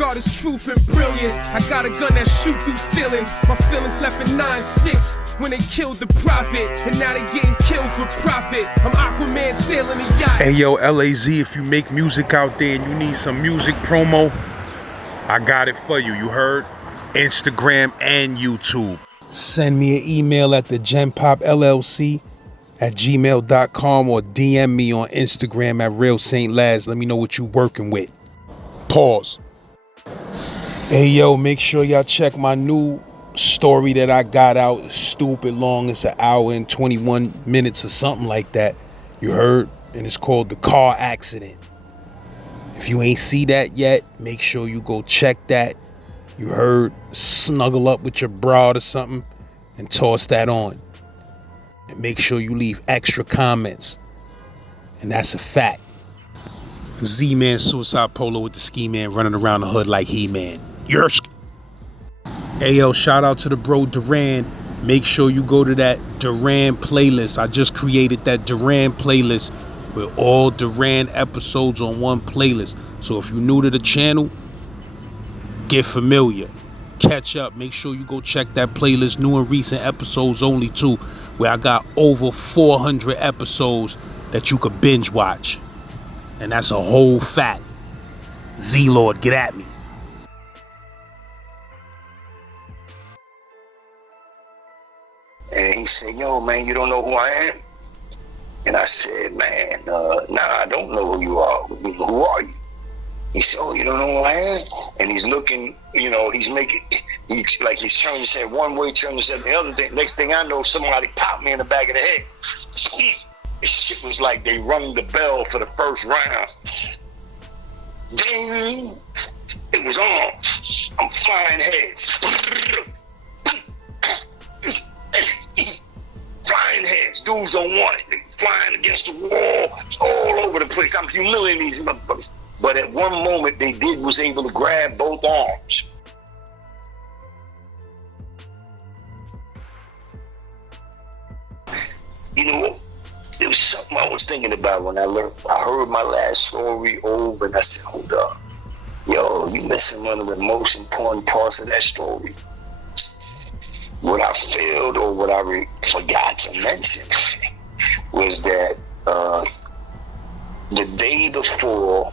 God is truth and brilliance. I got a gun that shoot through ceilings. My feelings left at 9-6 when they killed the prophet, and now they getting killed for profit. I'm Aquaman sailing a yacht. Hey yo, LAZ, if you make music out there and you need some music promo, I got it for you. You heard? Instagram and YouTube. Send me an email at thegenpopllc@gmail.com or DM me on Instagram at Real Saint Laz. Let me know what you working with. Pause. Hey yo, make sure y'all check my new story that I got out. It's stupid long. It's an hour and 21 minutes or something like that. You heard? And it's called The Car Accident. If you ain't see that yet, make sure you go check that. You heard? Snuggle up with your broad or something and toss that on. And make sure you leave extra comments. And that's a fact. Z-Man Suicide Polo with the Ski Man running around the hood like He-Man. Yersk. Hey yo, shout out to the bro Duran. Make sure you go to that Duran playlist. I just created that Duran playlist with all Duran episodes on one playlist. So if you're new to the channel, get familiar. Catch up. Make sure you go check that playlist. New and recent episodes only too, where I got over 400 episodes that you could binge watch. And that's a whole fact. Z-Lord, get at me. And he said, yo, man, you don't know who I am? And I said, man, nah, I don't know who you are. Who are you? He said, oh, you don't know who I am? And he's looking, you know, he's making, like he's turning his head one way, turning his head the other thing. Next thing I know, somebody popped me in the back of the head. This shit was like they rung the bell for the first round. Ding! It was on. I'm flying heads. Flying heads. Dudes don't want it. They flying against the wall. It's all over the place. I'm humiliating these motherfuckers. But at one moment, they was able to grab both arms. You know what? There was something I was thinking about when I heard my last story over, and I said, hold up. Yo, you missing one of the most important parts of that story. What I failed or what I forgot to mention was that the day before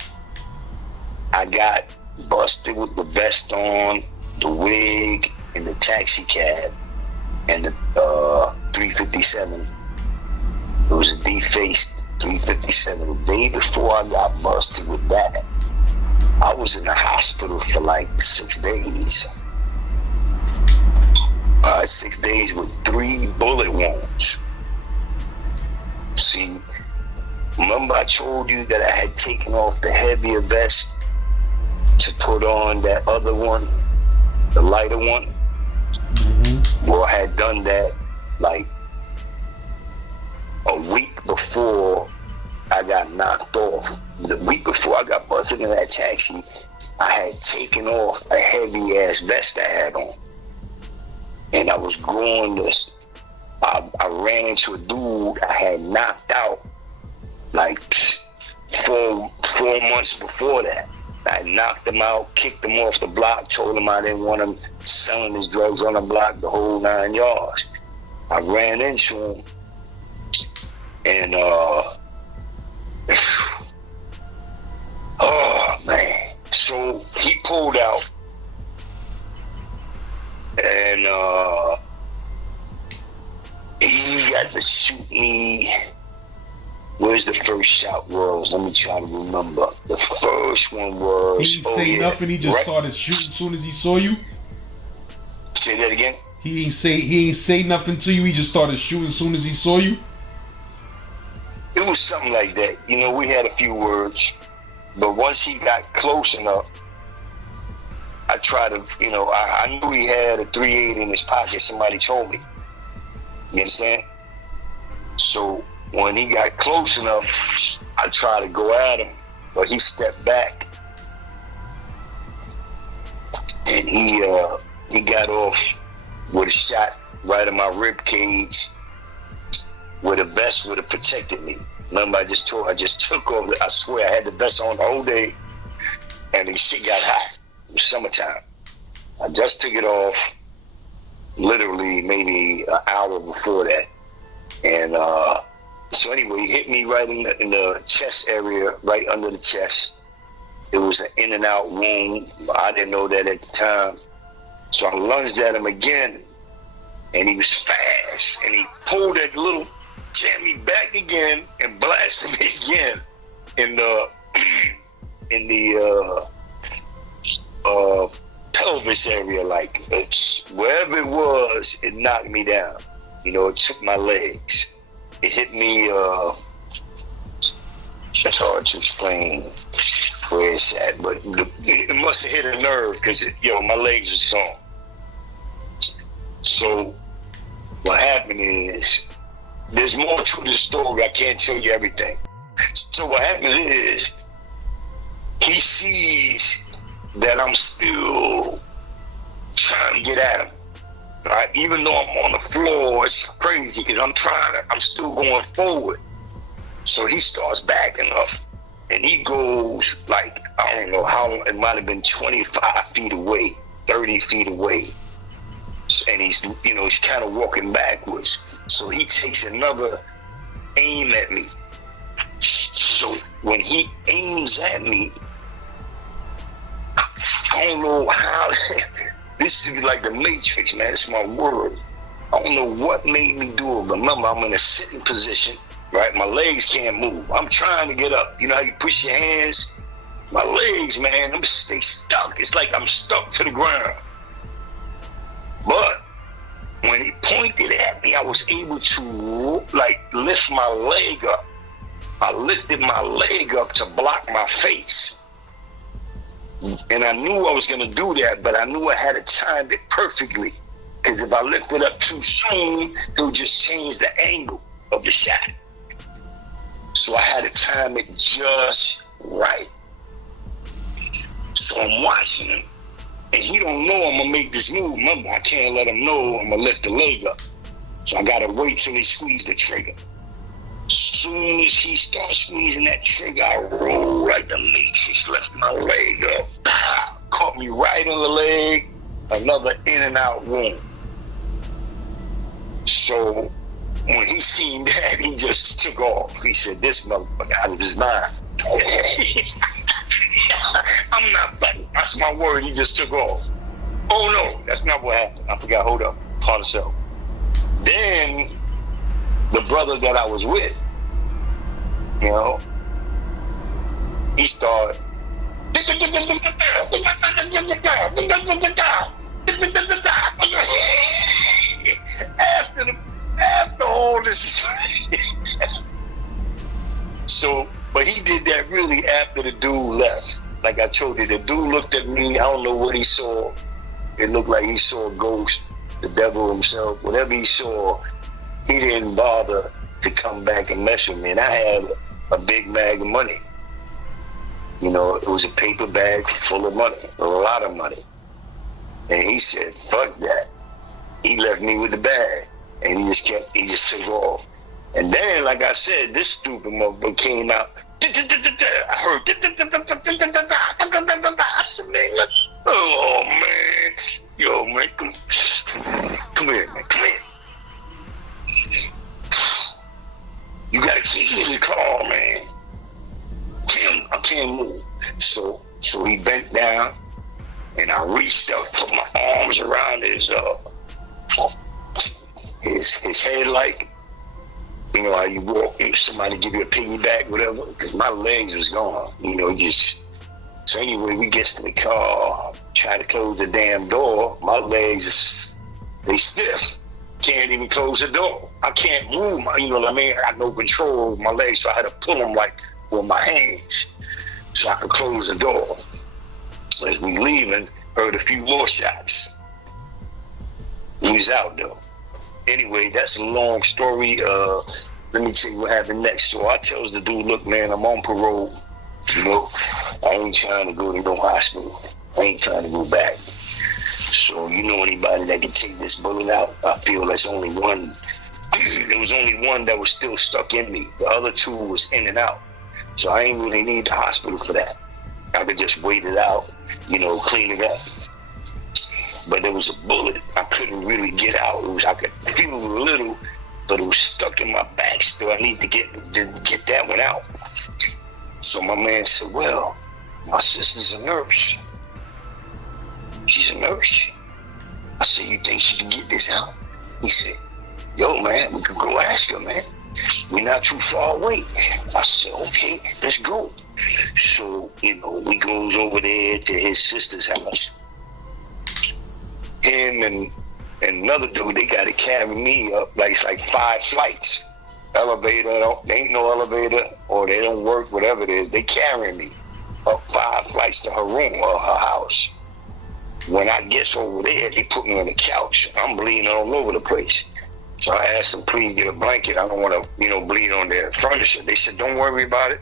I got busted with the vest on, the wig, and the taxi cab, and the 357. It was a defaced 357. The day before I got busted with that, I was in the hospital for like 6 days. 6 days with 3 bullet wounds. See, remember I told you that I had taken off the heavier vest to put on that other one, the lighter one? Mm-hmm. Well, I had done that like a week before I got knocked off. The week before I got busted in that taxi, I had taken off a heavy ass vest I had on. And I was going this, I ran into a dude I had knocked out like 4 months before that. I knocked him out, kicked him off the block, told him I didn't want him selling his drugs on the block, the whole 9 yards. I ran into him, and oh man. So he pulled out, and he got to shoot me. Where's the first shot was? Let me try to remember. The first one was... He didn't say nothing, he just started shooting as soon as he saw you? Say that again? He ain't say nothing to you, he just started shooting as soon as he saw you? It was something like that. You know, we had a few words, but once he got close enough, I tried to, you know, I knew he had a .38 in his pocket. Somebody told me. You understand? So when he got close enough, I tried to go at him, but he stepped back, and he got off with a shot right in my rib cage, where the vest would have protected me. Remember, I just took off. I swear, I had the vest on the whole day, and the shit got hot. It was summertime. I just took it off literally maybe an hour before that. And so anyway, he hit me right in the chest area, right under the chest. It was an in and out wound. I didn't know that at the time. So I lunged at him again, and he was fast. And he pulled that little jammy back again and blasted me again in the pelvis area, like wherever it was, it knocked me down. You know, it took my legs. It hit me. It's hard to explain where it's at, but it must have hit a nerve because my legs was gone. So what happened is, there's more to the story. I can't tell you everything. So what happened is, he sees that I'm still trying to get at him. Right? Even though I'm on the floor, it's crazy because I'm still going forward. So he starts backing up, and he goes like, I don't know how, it might have been 25 feet away, 30 feet away. And he's kind of walking backwards. So he takes another aim at me. So when he aims at me, I don't know how, this is like the Matrix, man, it's my word. I don't know what made me do it, but remember, I'm in a sitting position, right? My legs can't move. I'm trying to get up. You know how you push your hands? My legs, man, they stuck. It's like I'm stuck to the ground. But when he pointed at me, I was able to lift my leg up. I lifted my leg up to block my face. And I knew I was going to do that, but I knew I had to time it perfectly. Because if I lift it up too soon, it'll just change the angle of the shot. So I had to time it just right. So I'm watching him, and he don't know I'm gonna make this move. Remember, I can't let him know I'm gonna lift the leg up. So I gotta wait till he squeeze the trigger. Soon as he starts squeezing that trigger, I roll like the Matrix, lift my leg up. Pow! Caught me right in the leg, another in and out wound. So when he seen that, he just took off. He said, this motherfucker out of his mind. I'm not button. That's my word. He just took off. Oh no, that's not what happened. I forgot. Hold up. Part of self. Then the brother that I was with, he started. After all this. So, but he did that really after the dude left. Like I told you, the dude looked at me. I don't know what he saw. It looked like he saw a ghost, the devil himself. Whatever he saw, he didn't bother to come back and mess with me. And I had a big bag of money. It was a paper bag full of money, a lot of money. And he said, fuck that. He left me with the bag. And he just took off. And then, like I said, this stupid motherfucker came out. I heard. I said, man, oh man, yo man, come here, man, come here. You gotta take me to the car, man. I can't move. So he bent down, and I reached up, put my arms around his head, like. You know how you walk, somebody give you a piggyback, whatever, because my legs was gone, so anyway, we gets to the car, try to close the damn door, my legs, they stiff, can't even close the door, I can't move, I got no control over my legs, so I had to pull them like with my hands, so I could close the door. As we leaving, heard a few more shots. He was out though. Anyway, that's a long story. Let me tell you what happened next. So I tells the dude, look, man, I'm on parole. I ain't trying to go to no hospital. I ain't trying to go back. So you know anybody that can take this bullet out? I feel there's only one. There was only one that was still stuck in me. The other two was in and out. So I ain't really need the hospital for that. I could just wait it out, you know, clean it up. But there was a bullet I couldn't really get out. I could feel a little, but it was stuck in my back still. I need to get that one out. So my man said, well, my sister's a nurse. She's a nurse. I said, you think she can get this out? He said, yo, man, we could go ask her, man. We're not too far away. I said, okay, let's go. So, you know, we goes over there to his sister's house. Him and another dude, they got to carry me up. Like, it's like 5 flights. Elevator, there ain't no elevator, or they don't work, whatever it is. They carrying me up 5 flights to her room or her house. When I get over there, they put me on the couch. I'm bleeding all over the place. So I asked them, please get a blanket. I don't want to, you know, bleed on their furniture. They said, don't worry about it.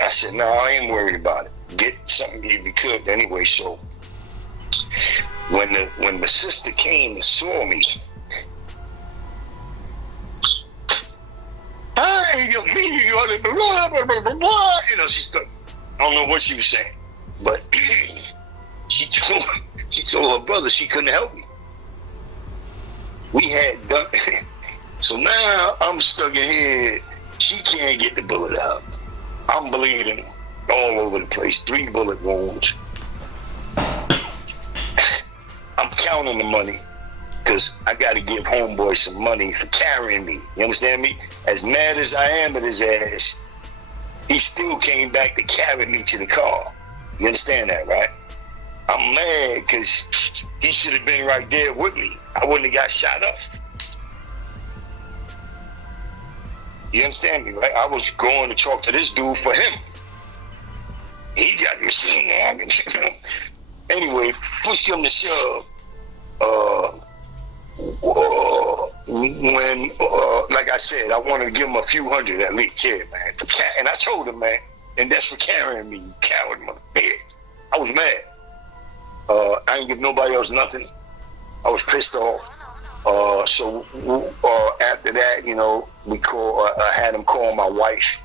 I said, no, I ain't worried about it. Get something if you could. Anyway, so when the sister came and saw me, you know, she started, I don't know what she was saying, but she told her brother she couldn't help me. We had done, so now I'm stuck in here. She can't get the bullet out. I'm bleeding all over the place, 3 bullet wounds. I'm counting the money because I got to give homeboy some money for carrying me. You understand me? As mad as I am at his ass, he still came back to carry me to the car. You understand that, right? I'm mad because he should have been right there with me. I wouldn't have got shot up. You understand me, right? I was going to talk to this dude for him. He got machine gun. Anyway, push him to shove. When, like I said, I wanted to give him a few hundred at least, yeah, man. And I told him, man, and that's for carrying me, you coward motherfucker. I was mad. I didn't give nobody else nothing. I was pissed off. So after that, you know, I had him call my wife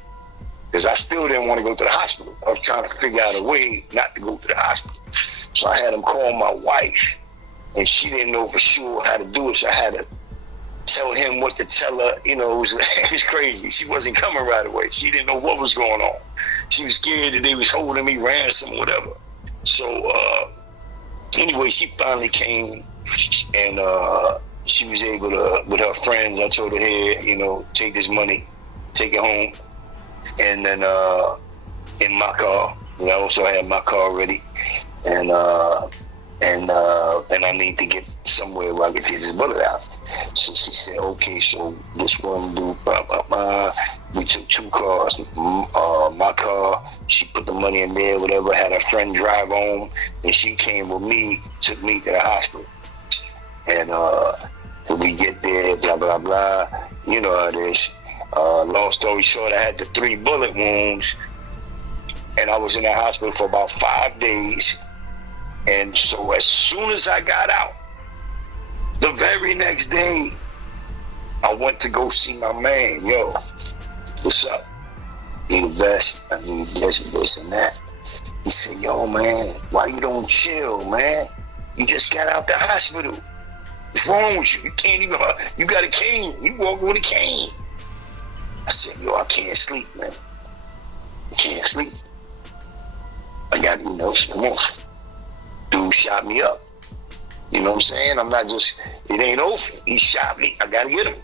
because I still didn't want to go to the hospital. I was trying to figure out a way not to go to the hospital. So I had him call my wife, and she didn't know for sure how to do it. So I had to tell him what to tell her. You know, it was crazy. She wasn't coming right away. She didn't know what was going on. She was scared that they was holding me ransom, whatever. So anyway, she finally came, and she was able to, with her friends, I told her, hey, you know, take this money, take it home. And then in my car, I also had my car ready, and I need to get somewhere where I can get this bullet out. So she said, okay, so this one dude, we took 2 cars. My car, she put the money in there, whatever, had a friend drive home, and she came with me, took me to the hospital. And when we get there, blah, blah, blah, you know how it is. Long story short, I had the 3 bullet wounds, and I was in the hospital for about 5 days. And so as soon as I got out, the very next day, I went to go see my man. Yo, what's up? He the best. I need this and that. He said, yo, man, why you don't chill, man? You just got out the hospital. What's wrong with you? You can't even, you got a cane. You walk with a cane. I said, yo, I can't sleep, man. I can't sleep. I got, you know, come on. Dude shot me up. You know what I'm saying? I'm not just, it ain't over. He shot me. I gotta get him.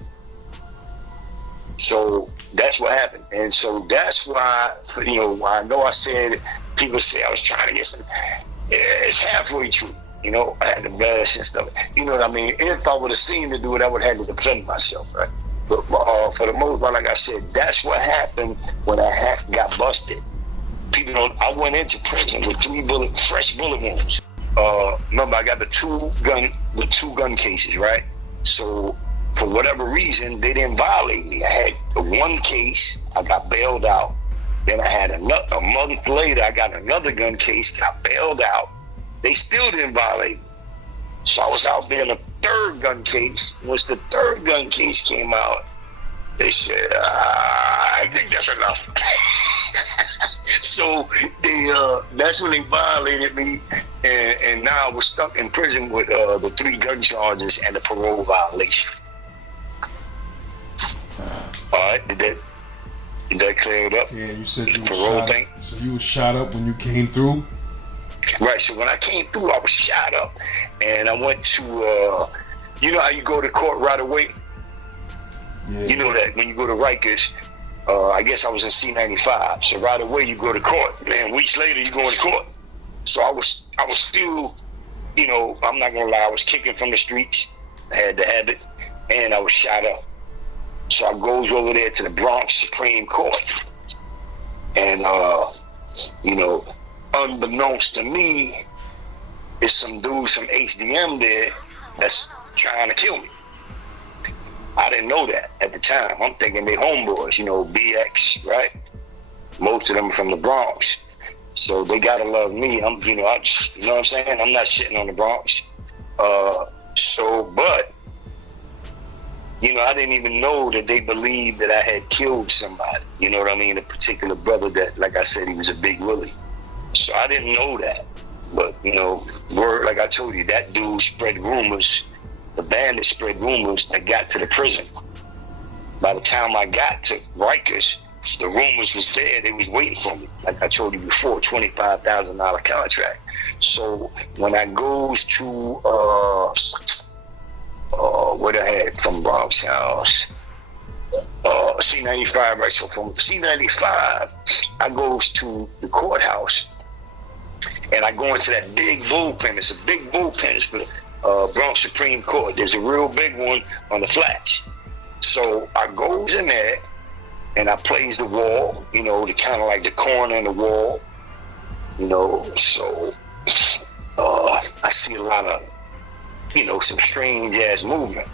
So that's what happened. And so that's why, you know, I know I said, people say I was trying to get some, it's halfway true. You know, I had the bash and stuff. You know what I mean? If I would have seen the dude, I would have had to defend myself, right? But for the most part, like I said, that's what happened when I got busted. People don't, I went into prison with 3 fresh bullet wounds. Remember, I got the two gun cases, right? So for whatever reason, they didn't violate me. I had the 1 case, I got bailed out. Then I had a month later, I got another gun case, got bailed out. They still didn't violate me. So I was out there in a 3rd gun case. Once the 3rd gun case came out, they said, I think that's enough. So that's when they violated me, and now I was stuck in prison with the 3 gun charges and the parole violation. All right, did that clear it up? Yeah, you said you The was parole shot thing? up. So you was shot up when you came through? Right, so when I came through, I was shot up, and I went to, you know how you go to court right away? Yeah. You know that when you go to Rikers, I guess I was in C95, so right away you go to court. Man, weeks later you go to court. So I was still, you know, I'm not gonna lie, I was kicking from the streets. I had the habit, and I was shot up. So I goes over there to the BRONX Supreme Court, and you know, unbeknownst to me, is some dudes from HDM there that's trying to kill me. I didn't know that at the time. I'm thinking they homeboys, you know, BX, right? Most of them are from the Bronx. So they gotta love me. I'm, you know what I'm saying? I'm not shitting on the Bronx. But, you know, I didn't even know that they believed that I had killed somebody. You know what I mean? A particular brother that, like I said, he was a big Willie. So I didn't know that. But, you know, word, like I told you, that dude spread rumors. The bandit spread rumors that got to the prison. By the time I got to Rikers, the rumors was there. They was waiting for me. Like I told you before, $25,000 contract. So when I goes to what I had from Bronx House, C95, right? So from C95, I goes to the courthouse, and I go into that big bullpen. It's a big bullpen. It's the Bronx Supreme Court. There's a real big one on the flats. So I goes in there and I plays the wall, you know, the kind of like the corner in the wall, you know. So I see a lot of, you know, some strange ass movement.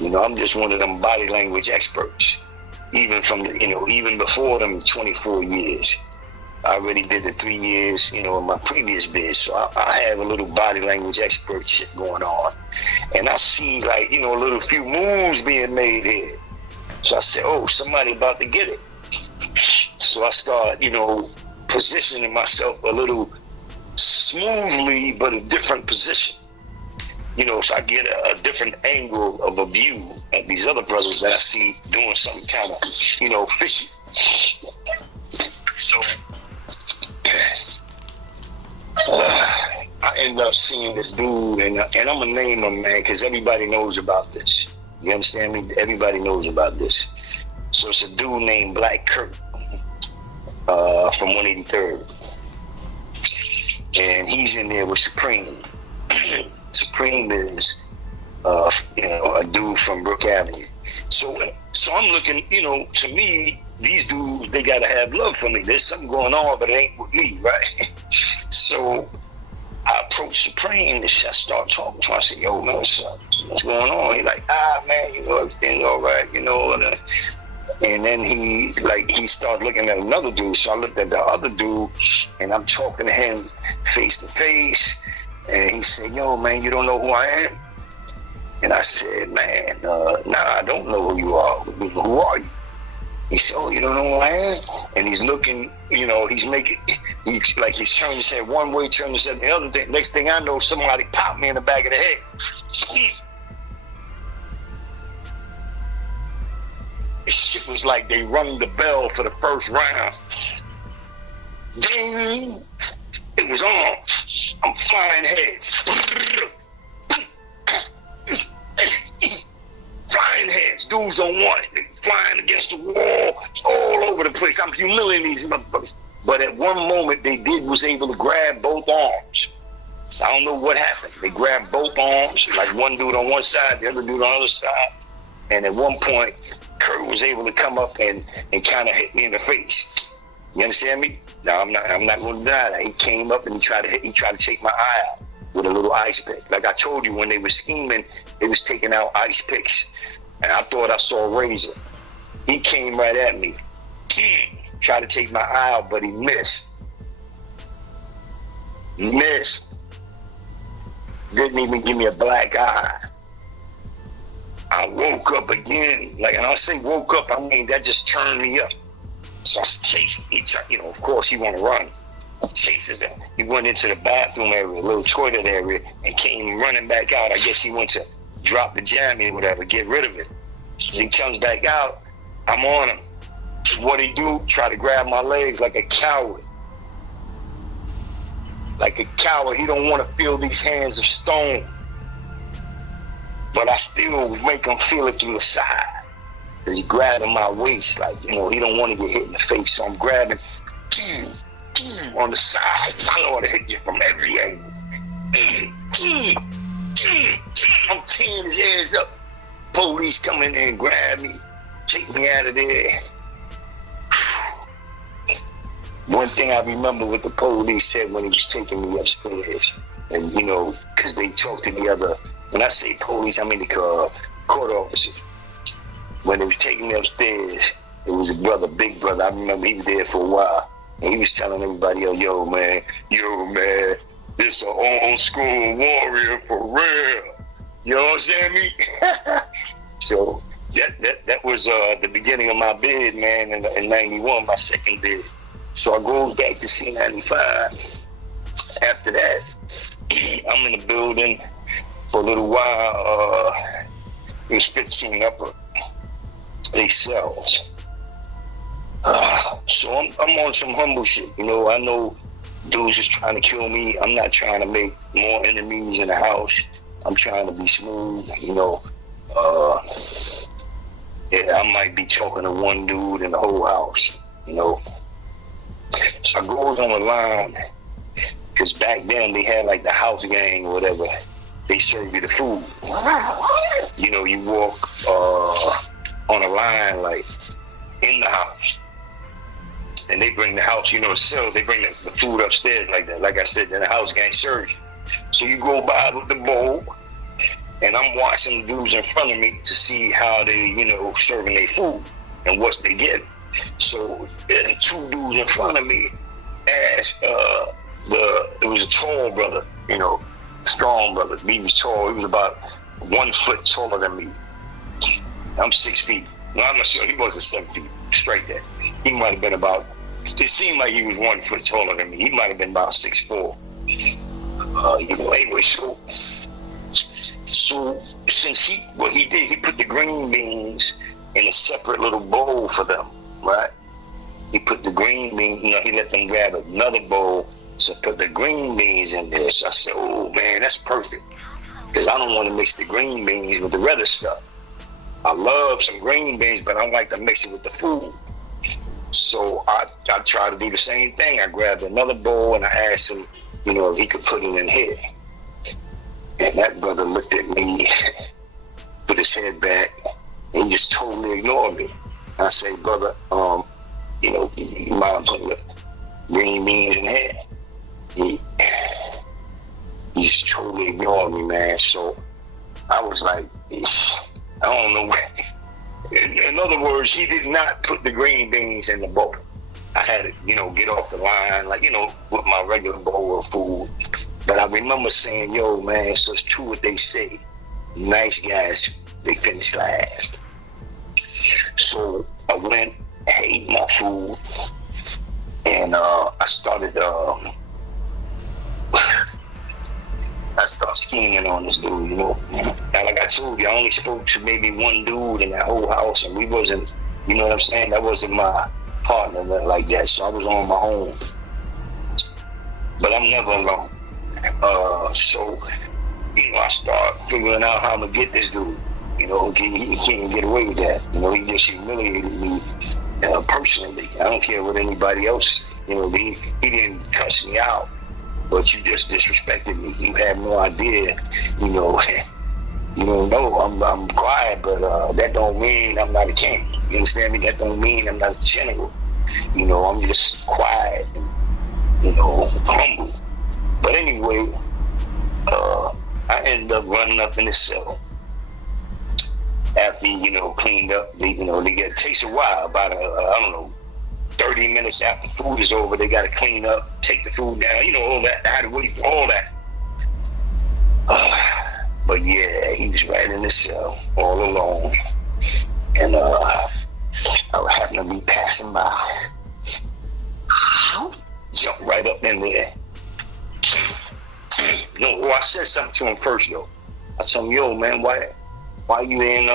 You know, I'm just one of them body language experts, even from the, you know, even before them 24 years. I already did the 3 years, you know, in my previous biz. So I have a little body language expert shit going on. And I see, like, you know, a little few moves being made here. So I said, oh, somebody about to get it. So I start, you know, positioning myself a little smoothly, but a different position. You know, so I get a different angle of a view at these other brothers that I see doing something kind of, you know, fishy. So I end up seeing this dude, and I'm gonna name him, man, because everybody knows about this. You understand me? Everybody knows about this. So it's a dude named Black Kirk from 183rd, and he's in there with Supreme. Supreme is, you know, a dude from Brook Avenue. So I'm looking, you know, to me, these dudes, they gotta have love for me. There's something going on, but it ain't with me, right? So I approach Supreme and I start talking to him. I said, yo, man, what's going on? He's like, man, you know, everything's all right, you know. And then he started looking at another dude. So I looked at the other dude, and I'm talking to him face to face. And he said, yo, man, you don't know who I am? And I said, man, nah, I don't know who you are. Who are you? He said, oh, you don't know who I am? And he's looking, you know, he's turning his head one way, turning his head the other thing. Next thing I know, somebody popped me in the back of the head. This shit was like they rung the bell for the first round. Ding! It was on. I'm flying heads. Flying heads. Dudes don't want it. They flying against the wall. It's all over the place. I'm humiliating these motherfuckers. But at one moment, they was able to grab both arms. So I don't know what happened. They grabbed both arms, like one dude on one side, the other dude on the other side. And at one point, Kurt was able to come up and kind of hit me in the face. You understand me? Now I'm not going to deny that. He came up and he tried to take my eye out with a little ice pick. Like I told you, when they were scheming, they was taking out ice picks, and I thought I saw a razor. He came right at me, tried to take my eye out, but he missed. Didn't even give me a black eye. I woke up again. Like, and I say woke up, I mean that just turned me up. So I chased, of course he want to run. Chases him. He went into the bathroom area, a little toilet area, and came running back out. I guess he went to drop the jammy or whatever, get rid of it. So he comes back out, I'm on him. What he do? Try to grab my legs like a coward. Like a coward. He don't want to feel these hands of stone. But I still make him feel it through the side. And he grabbing my waist, like, he don't want to get hit in the face. So I'm grabbing on the side. I know how to hit you from every angle. I'm tearing his hands up. Police come in there and grab me, take me out of there. One thing I remember what the police said when he was taking me upstairs, and because they talked to the other, when I say police, I mean the court officers. When they was taking me upstairs, it was a brother, big brother. I remember he was there for a while, and he was telling everybody, yo man, this a old school warrior for real. You know what I'm saying, me? So that was the beginning of my bid, man, in 91, my second bid. So I goes back to C95. After that, I'm in the building for a little while. It was 15 upper. They cells. So I'm on some humble shit. I know dudes is trying to kill me. I'm not trying to make more enemies in the house. I'm trying to be smooth. I might be talking to one dude in the whole house. So I goes on the line, because back then they had like the house gang or whatever. They serve you the food. You walk on a line like in the house, and they bring the house, so they bring the food upstairs like that. Like I said, then the house gang serves you. So you go by with the bowl, and I'm watching the dudes in front of me to see how they, serving their food and what's they getting. So two dudes in front of me asked, it was a tall brother, strong brother. He was tall. He was about 1 foot taller than me. I'm 6 feet. No, I'm not sure. He wasn't 7 feet straight there. He might have been it seemed like he was 1 foot taller than me. He might have been about 6'4". Anyway, so since he did, he put the green beans in a separate little bowl for them, right? He put the green beans, he let them grab another bowl, so put the green beans in there. So I said, oh man, that's perfect, because I don't want to mix the green beans with the other stuff. I love some green beans, but I don't like to mix it with the food. So I tried to do the same thing. I grabbed another bowl and I asked him, if he could put it in here. And that brother looked at me, put his head back, and he just totally ignored me. I say, brother, you mind putting the green beans in here? He just totally ignored me, man. So I was like, I don't know. In other words, he did not put the green beans in the bowl. I had to, get off the line, like, with my regular bowl of food. But I remember saying, yo, man, so it's true what they say. Nice guys, they finish last. So I went, ate my food, and I started scheming on this dude, Now, like I told you, I only spoke to maybe one dude in that whole house, and we wasn't, what I'm saying? That wasn't my partner like that, so I was on my own. But I'm never alone. So, I start figuring out how I'm gonna get this dude. He can't get away with that. He just humiliated me personally. I don't care what anybody else. He didn't cuss me out, but you just disrespected me. You have no idea. You don't know. I'm quiet, but that don't mean I'm not a king. You understand me? That don't mean I'm not a general. I'm just quiet and humble. But anyway, I ended up running up in the cell after cleaned up. It takes a while, about I don't know, 30 minutes after food is over. They got to clean up, take the food down, all that. I had to wait for all that. But yeah, he was right in the cell all alone, and I happened to be passing by. jumped right up in there. No, well, I said something to him first though. I told him, yo, man, why you ain't,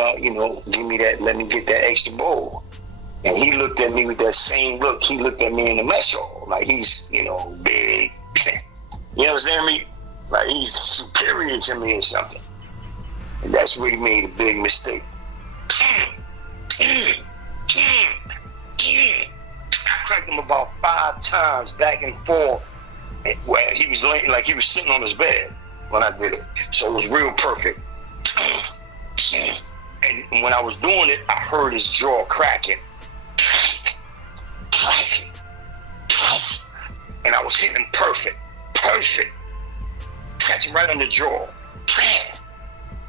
give me that, let me get that extra bowl. And he looked at me with that same look. He looked at me in the mess hall, like he's, big. You understand me? Like he's superior to me or something. And that's where he made a big mistake. I cracked him about 5 times back and forth, where he was laying, like he was sitting on his bed when I did it. So it was real perfect. And when I was doing it, I heard his jaw cracking. And I was hitting him perfect. Catching right on the jaw.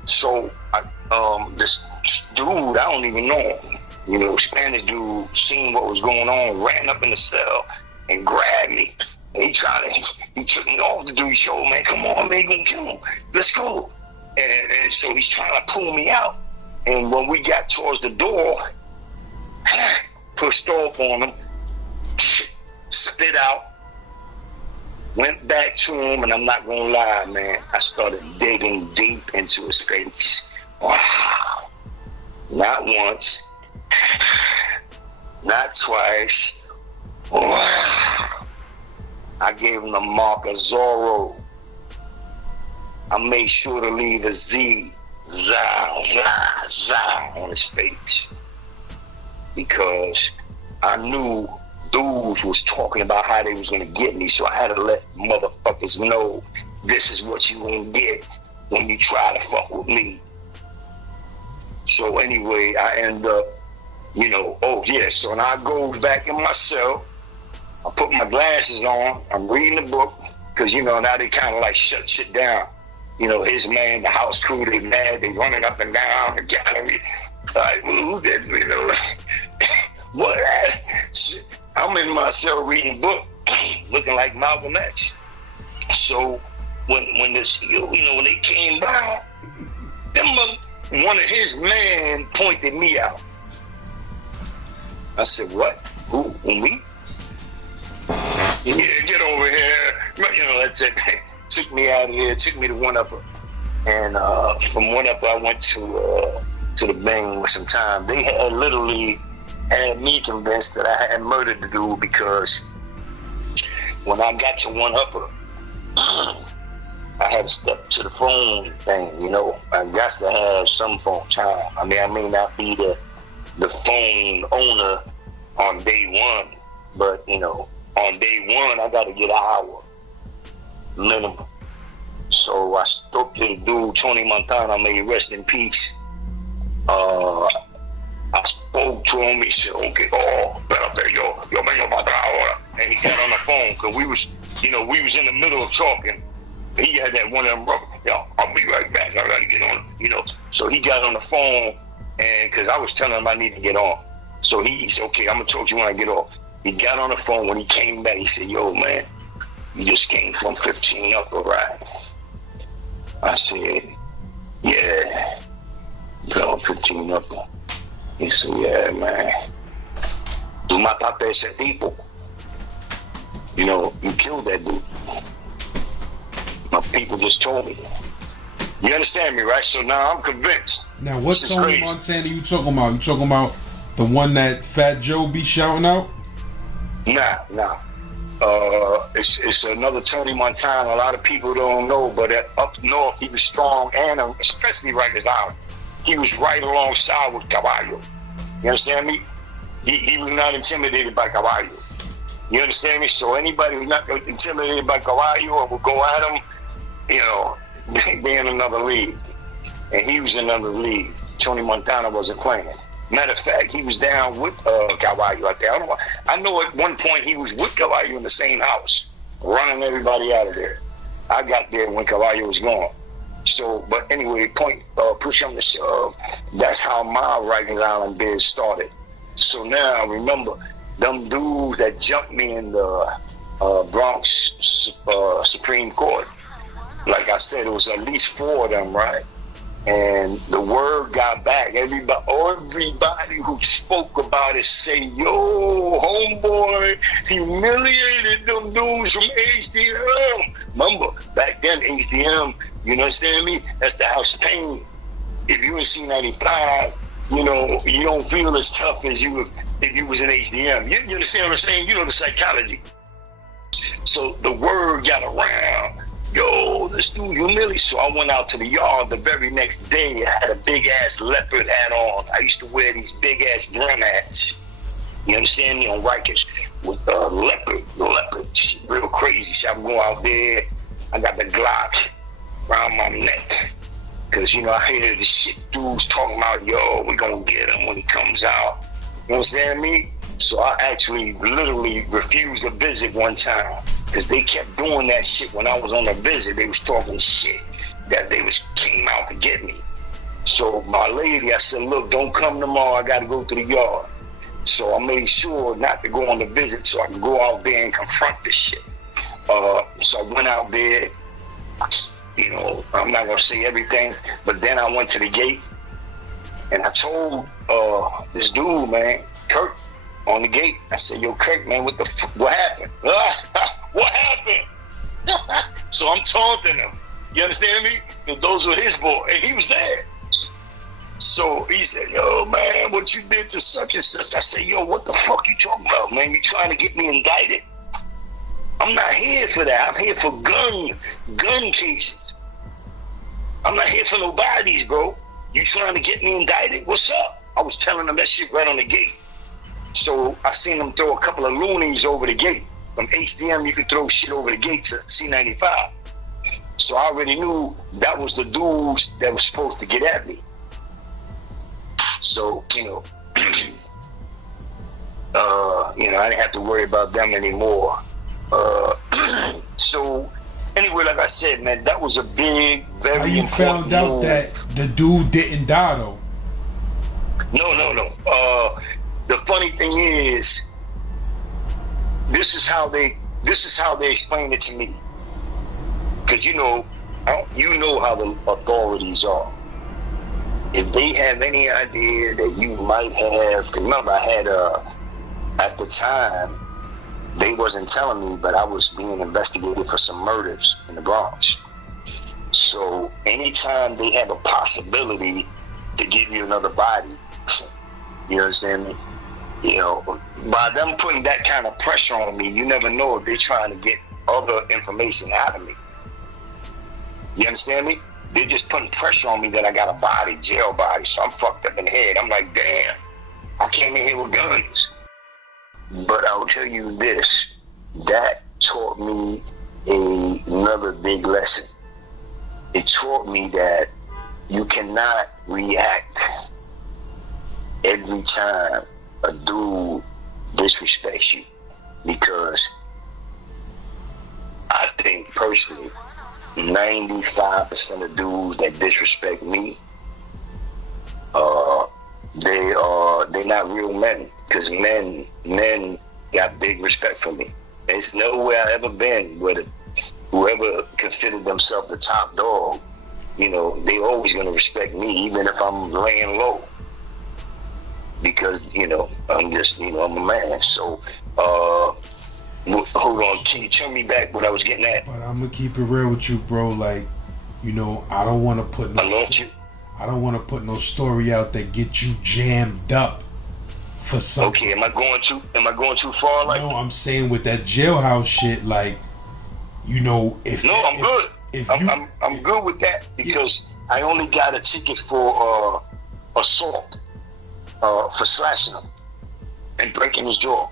So this dude, I don't even know him, Spanish dude, seen what was going on, ran up in the cell and grabbed me. And he took me off the dude. He showed, man, come on, man, you gonna kill him. Let's go. And so he's trying to pull me out. And when we got towards the door, pushed off on him, spit out, went back to him, and I'm not gonna lie, man, I started digging deep into his face. Wow. Not once, not twice. Wow. I gave him the mark of Zorro. I made sure to leave a Z, on his face. Because I knew dudes was talking about how they was gonna get me, so I had to let motherfuckers know this is what you gonna get when you try to fuck with me. So anyway, I end up, so now I go back in my cell, I put my glasses on, I'm reading the book, because now they kind of like shut shit down. His man, the house crew, they mad, they running up and down the gallery, like, who did, what? I'm in my cell reading a book, looking like Malcolm X. So when they came by, one of his men pointed me out. I said, what? Who? Me? Yeah, get over here. That's it. Took me out of here, took me to One Upper. And from One Upper, I went to the Binge with some time. They had literally had me convinced that I had murder to do, because when I got to One Upper, I had to step to the phone thing, I got to have some phone time. I mean, I may not be the phone owner on day one, but, on day one, I got to get an hour minimum. So I spoke to the dude, Tony Montana, may he rest in peace. I spoke to him. He said, okay, espérate, yo vengo para atrás ahora. And he got on the phone, because we was in the middle of talking. He had that one of them rubber, I'll be right back, I gotta get on, So he got on the phone, and because I was telling him I need to get on. So he said, okay, I'm gonna talk to you when I get off. He got on the phone. When he came back, he said, yo, man, you just came from 15 Upper, right? I said, yeah, 15 Upper. He said, yeah, man. Tú mataste ese tipo. You killed that dude. My people just told me. You understand me, right? So now I'm convinced. Now, what Tony Montana you talking about? You talking about the one that Fat Joe be shouting out? Nah. It's another Tony Montana. A lot of people don't know, but up north he was strong, and especially Rikers Island, he was right alongside with Caballo. You understand me? He was not intimidated by Caballo. You understand me? So anybody who's not intimidated by Caballo or will go at him, they're in another league. And he was in another league. Tony Montana wasn't playing. Matter of fact, he was down with Caballo out there. I know at one point he was with Caballo in the same house, running everybody out of there. I got there when Caballo was gone. So, but anyway, push on the shove. That's how my Rikers Island biz started. So now, remember, them dudes that jumped me in the BRONX Supreme Court, like I said, it was at least 4 of them, right? And the word got back. Everybody who spoke about it say, yo, homeboy humiliated them dudes from HDM. Remember, back then, HDM, you understand me? That's the house of pain. If you in C95, you know, you don't feel as tough as you if you was in HDM. You understand what I'm saying? You know the psychology. So the word got around. Yo, this dude humiliated. So I went out to the yard the very next day. I had a big ass leopard hat on. I used to wear these big ass drum hats. You understand me? On rikers with leopard shit, real crazy. So I'm going out there. I got the Glock around my neck. Cause you know, I hear the shit dudes talking about, yo, we gonna get him when he comes out. You understand me? So I actually literally refused to visit one time. Cause they kept doing that shit when I was on a visit. They was talking shit that they came out to get me. So my lady, I said, look, don't come tomorrow. I gotta go to the yard. So I made sure not to go on the visit so I can go out there and confront this shit. So I went out there. You know, I'm not gonna say everything, but then I went to the gate and I told this dude, man, Kurt, on the gate. I said, yo, Kurt, man, what happened? What happened? So I'm taunting him. You understand me? And those were his boys, and he was there. So he said, yo, man, what you did to such and such. I said, yo, what the fuck you talking about, man? You trying to get me indicted? I'm not here for that. I'm here for gun cases. I'm not here for nobody's, bro. You trying to get me indicted? What's up? I was telling them that shit right on the gate. So I seen them throw a couple of loonies over the gate. From HDM, you could throw shit over the gate to C95. So I already knew that was the dudes that was supposed to get at me. So, you know, I didn't have to worry about them anymore. So anyway, like I said, man, that was a big, very How you important found out move. that the dude didn't die though? No. The funny thing is, this is how they explained it to me. Because you know how the authorities are. If they have any idea that you might have, remember I had at the time, they wasn't telling me, but I was being investigated for some murders in the Bronx. So anytime they have a possibility to give you another body, you understand me? You know, by them putting that kind of pressure on me, you never know if they're trying to get other information out of me. You understand me? They're just putting pressure on me that I got a body, jail body, so I'm fucked up in the head. I'm like, damn, I came in here with guns. But I'll tell you this, that taught me another big lesson. It taught me that you cannot react every time a dude disrespects you, because I think personally 95% of dudes that disrespect me, they're not real men, because men got big respect for me. There's nowhere I ever been where whoever considered themselves the top dog, you know, they always gonna respect me, even if I'm laying low, because you know I'm just, you know, I'm a man. So hold on, can you turn me back what I was getting at? But I'm gonna keep it real with you, bro. Like, you know, I don't want to put no story out that gets you jammed up for something. Okay, am I going too far? Like, no, I'm saying with that jailhouse shit, like, you know, I'm good. I'm good with that, because I only got a ticket for assault, for slashing him and breaking his jaw.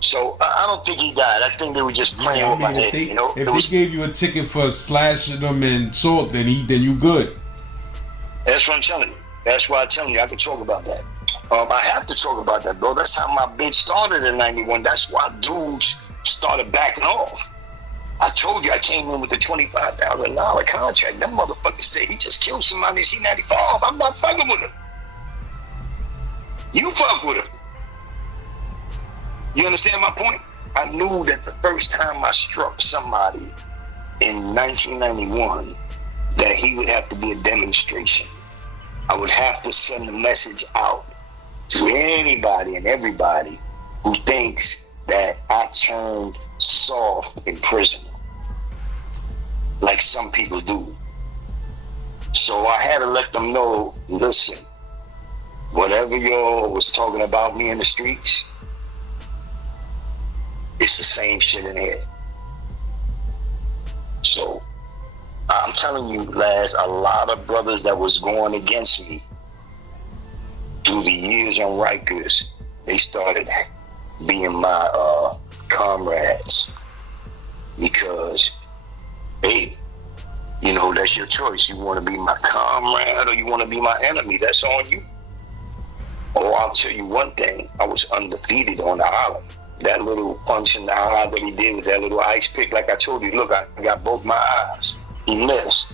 So I don't think he died. I think they were just playing with my head. You know, if they gave you a ticket for slashing them and assault, then you good. That's what I'm telling you. That's why I'm telling you I can talk about that. I have to talk about that, bro. That's how my bitch started in '91. That's why dudes started backing off. I told you I came in with the $25,000 contract. That motherfucker said he just killed somebody in C95. I'm not fucking with him. You fuck with him. You understand my point? I knew that the first time I struck somebody in 1991, that he would have to be a demonstration. I would have to send a message out to anybody and everybody who thinks that I turned soft in prison, like some people do. So I had to let them know, listen, whatever y'all was talking about me in the streets, it's the same shit in here. So I'm telling you, Laz, a lot of brothers that was going against me through the years on Rikers, they started being my comrades, because, hey, you know, that's your choice. You want to be my comrade or you want to be my enemy. That's on you. Oh, I'll tell you one thing. I was undefeated on the island. That little punch in the eye that he did with that little ice pick, like I told you, look, I got both my eyes. He missed.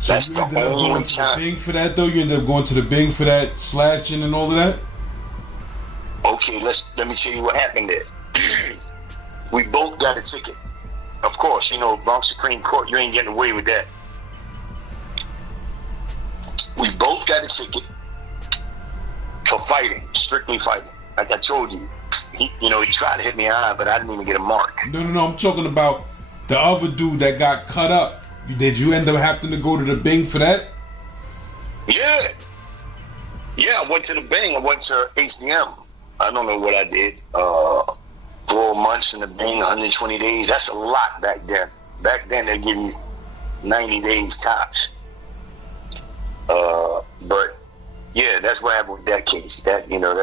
So That's you the ended up only going to the time. Bing for that, though? You ended up going to the Bing for that slashing and all of that? Okay, let me tell you what happened there. We both got a ticket. Of course, you know, BRONX Supreme Court, you ain't getting away with that. We both got a ticket for fighting, strictly fighting. Like I told you, he tried to hit me in the eye, but I didn't even get a mark. No, I'm talking about the other dude that got cut up. Did you end up having to go to the Bing for that? Yeah, I went to the Bing. I went to HDM. I don't know what I did. 4 months in the Bing, 120 days. That's a lot back then. Back then, they give you 90 days tops. But yeah, that's what happened with that case. That, you know,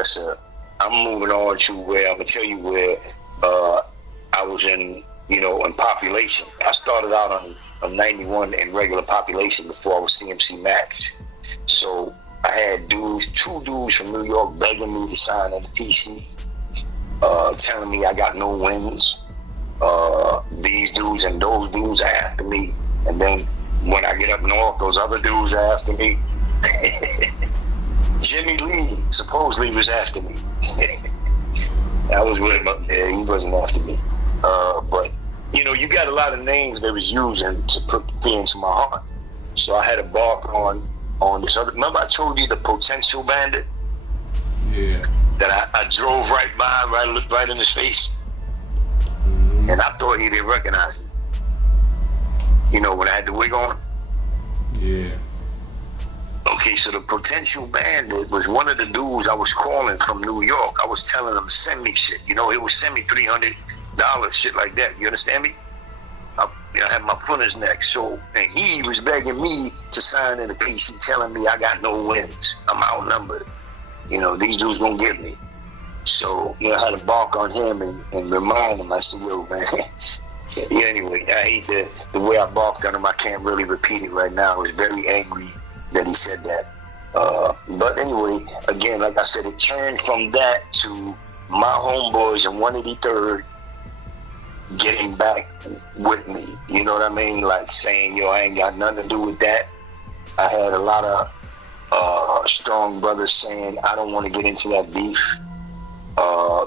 I'm moving on to where I'm gonna tell you where I was in, you know, in population. I started out on 91 in regular population before I was CMC Max. So I had two dudes from New York begging me to sign on the PC, telling me I got no wins. These dudes and those dudes are after me. And then when I get up north, those other dudes are after me. Jimmy Lee supposedly was after me. I was with him up there. He wasn't after me. But, you know, you got a lot of names they was using to put the fear into my heart. So I had to bark on this other. Remember I told you the potential bandit? Yeah. That I drove right by, looked right in his face. And I thought he didn't recognize me. You know, when I had the wig on? Yeah. Okay, so the potential bandit was one of the dudes I was calling from New York. I was telling him to send me shit. You know, he would send me $300, shit like that. You understand me? I had my foot in his neck. So, and he was begging me to sign in the PC, telling me I got no wins. I'm outnumbered. You know, these dudes gonna get me. So, you know, I had to bark on him and remind him. I said, yo, man. Yeah, anyway, I hate the way I barked on him. I can't really repeat it right now. I was very angry that he said that. But anyway, again, like I said, it turned from that to my homeboys in 183rd getting back with me. You know what I mean? Like saying, yo, I ain't got nothing to do with that. I had a lot of strong brothers saying, I don't want to get into that beef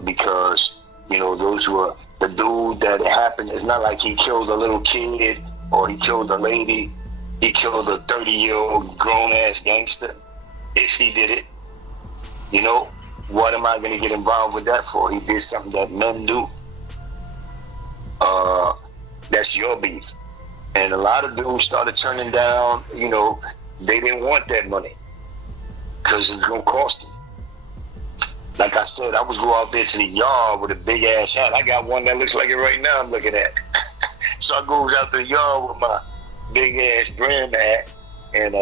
because, you know, those were the dude that it happened. It's not like he killed a little kid or he killed a lady. He killed a 30-year-old grown-ass gangster. If he did it, you know, what am I going to get involved with that for? He did something that men do. That's your beef. And a lot of dudes started turning down, you know, they didn't want that money because it was going to cost them. Like I said, I would go out there to the yard with a big-ass hat. I got one that looks like it right now I'm looking at. So I goes out to the yard with my big-ass brim hat, and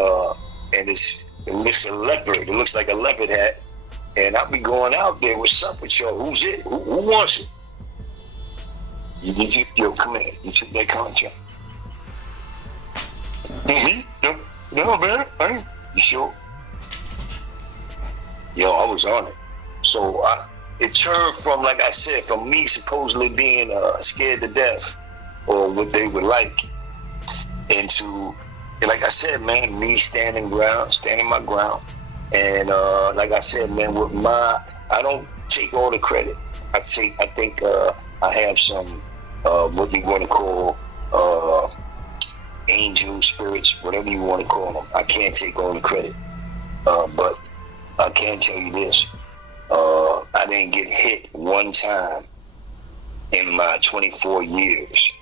it looks a leopard. It looks like a leopard hat. And I'll be going out there, what's up with y'all? Who's it? Who wants it? Yo, come here. You took that contract. No, man. Hey, you sure? Yo, I was on it. So it turned from, like I said, from me supposedly being scared to death, or what they would like, into, like I said, man, me standing my ground. And like I said, man, with I don't take all the credit. I think I have some what you want to call angels, spirits, whatever you want to call them. I can't take all the credit. But I can tell you this. I didn't get hit one time in my 24 years